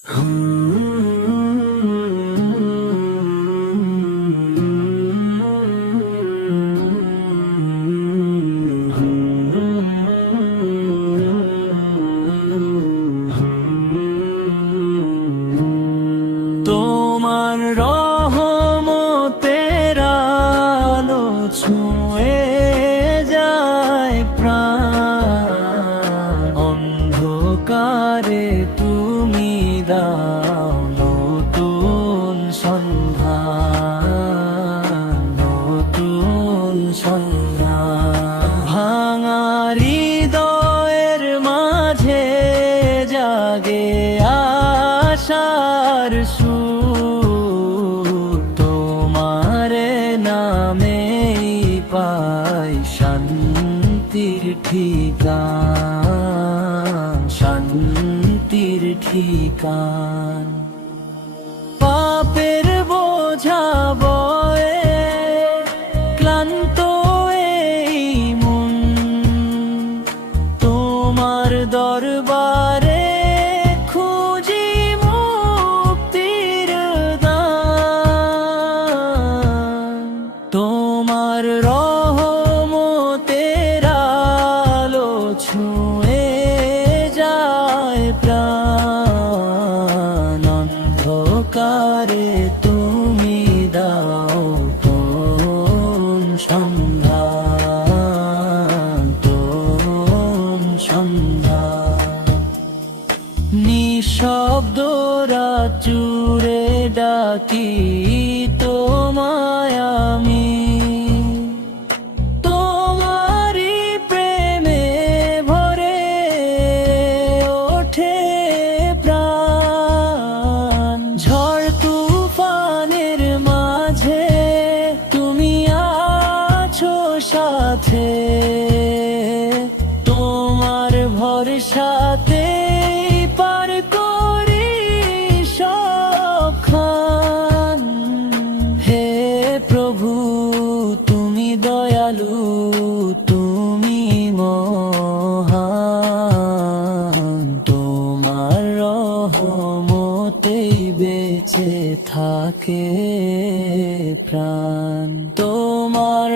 তোমার রহমতের আলো ছুঁয়ে যায় প্রাণ, অন্ধকারে তুমি দাও নতুন সন্ধান, নতুন সন্ধান। ভাঙা হৃদয়ের মাঝে জাগে আশার সুর, তোমার নামেই পাই শান্তির ঠিকান, শান্তির ঠিকান। পাপের বোঝা বয়ে ক্লান্ত এই মন, তোমার দরবারে খুঁজি মুক্তির দান। তোমার রহমতের আলো ছুঁয়ে যায় প্রাণ, অন্ধকারে তুমি দাও কোন সন্ধান, কোন সন্ধান। নিঃশব্দ রাত জুড়ে ডাকি তোমায় আমি, তোমারই প্রেমে ভরে ওঠে প্রাণ। ঝড় তুফানের মাঝে তুমি আছো সাথে, তোমার ভরসাতে পার করি সবখান। হে প্রভু তুমি দয়ালু, তুমি মহান, তোমার রহমতেই বেঁচে থাকে প্রাণ। তোমার